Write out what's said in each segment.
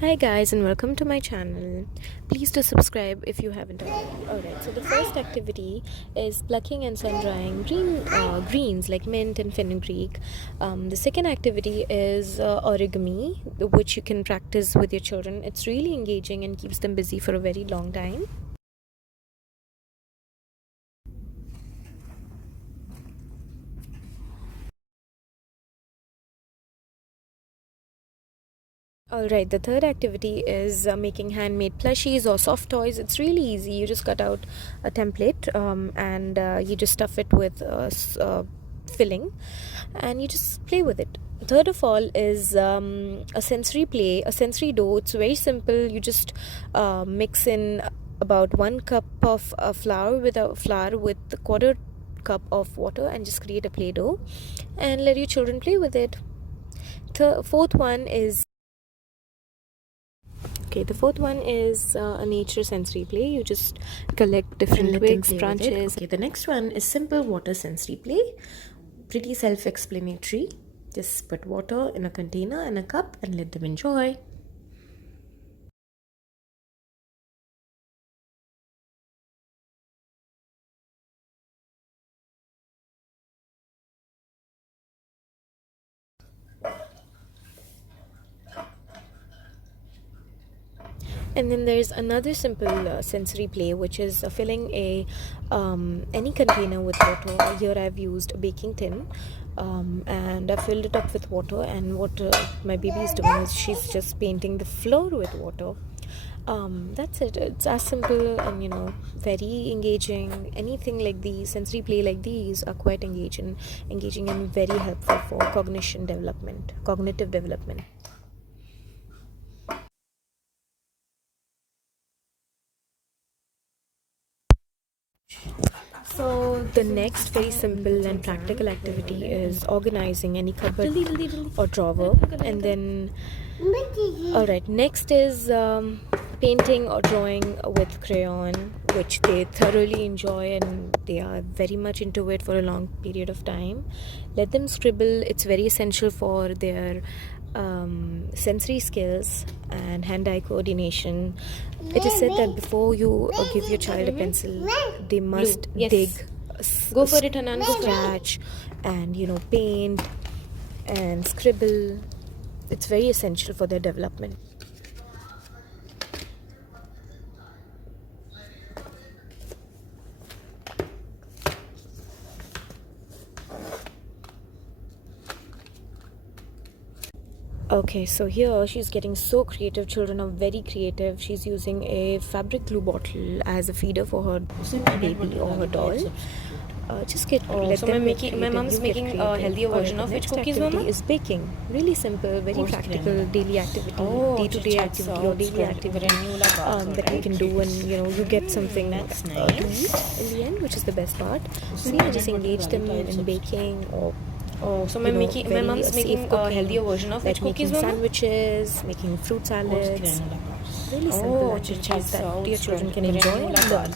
Hi guys and welcome to my channel. Please do subscribe if you haven't already. Alright, so the first activity is plucking and sun drying greens like mint and fenugreek. The second activity is origami, which you can practice with your children. It's really engaging and keeps them busy for a very long time. Alright, the third activity is making handmade plushies or soft toys. It's really easy. You just cut out a template and you just stuff it with filling and you just play with it. Third of all is a sensory play, a sensory dough. It's very simple. You just mix in about 1 cup of flour with a quarter cup of water and just create a play dough and let your children play with it. Fourth one is the fourth one is a nature sensory play. You just collect different twigs, branches. Okay, the next one is simple water sensory play. Pretty self-explanatory. Just put water in a container and a cup and let them enjoy. And then there's another simple sensory play, which is filling any container with water. Here I've used a baking tin, and I filled it up with water. And what my baby is doing is she's just painting the floor with water. That's it. It's as simple and very engaging. Anything like these, sensory play like these, are quite engaging and very helpful for cognitive development. So the next very simple and practical activity is organizing any cupboard or drawer. And then alright, next is painting or drawing with crayon, which they thoroughly enjoy and they are very much into it for a long period of time. Let them scribble. It's very essential for their sensory skills and hand-eye coordination. It is said that before you give your child a pencil, they must dig, go for it, Hanan, scratch, and paint and scribble. It's very essential for their development. Okay, so here she's getting so creative. Children are very creative. She's using a fabric glue bottle as a feeder for her baby or her doll. Just get let so them my mom's making a healthier version of which cookies, mama? Mama? Is baking. Really simple, very practical daily activity, day-to-day activity or daily activity that you can do, and you get something that's to nice. eat in the end, which is the best part. So yeah, just engage them in baking or so my mom's making a healthier version of which cookies, making Mama? sandwiches, making fruit salads. Really simple activities that your children can enjoy and learn.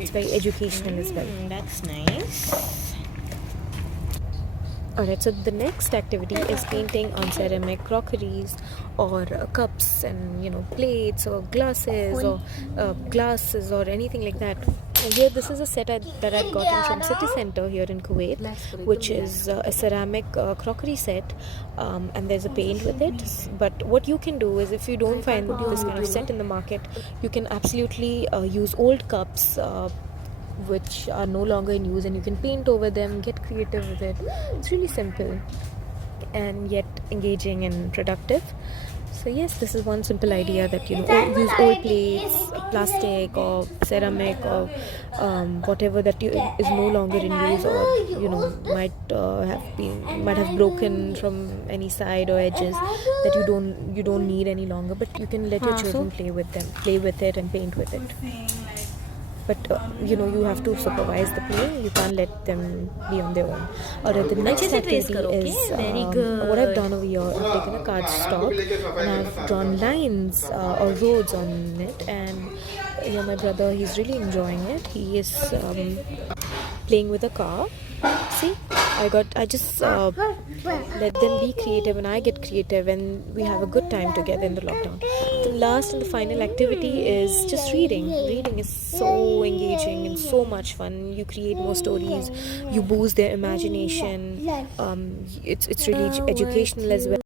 It's very educational as well. That's nice. Alright, so the next activity is painting on ceramic crockeries or cups and plates or glasses or anything like that. And here, this is a set that I've gotten from City Center here in Kuwait, which is a ceramic crockery set, and there's a paint with it. But what you can do is, if you don't find this kind of set in the market, you can absolutely use old cups which are no longer in use, and you can paint over them, get creative with it. It's really simple and yet engaging and productive. So yes, this is one simple idea that use old plates, plastic or ceramic or whatever that is no longer in use, or might have broken from any side or edges that you don't need any longer, but you can let your children play with it and paint with it. But you have to supervise the play. You can't let them be on their own. Or the next activity is what I've done over here. I've taken a cardstock and I've drawn lines or roads on it, and my brother, he's really enjoying it. He is playing with a car. See, I just let them be creative and I get creative, and we have a good time together in the lockdown. The last and the final activity is just reading. Reading is so engaging and so much fun. You create more stories, you boost their imagination. It's really educational as well.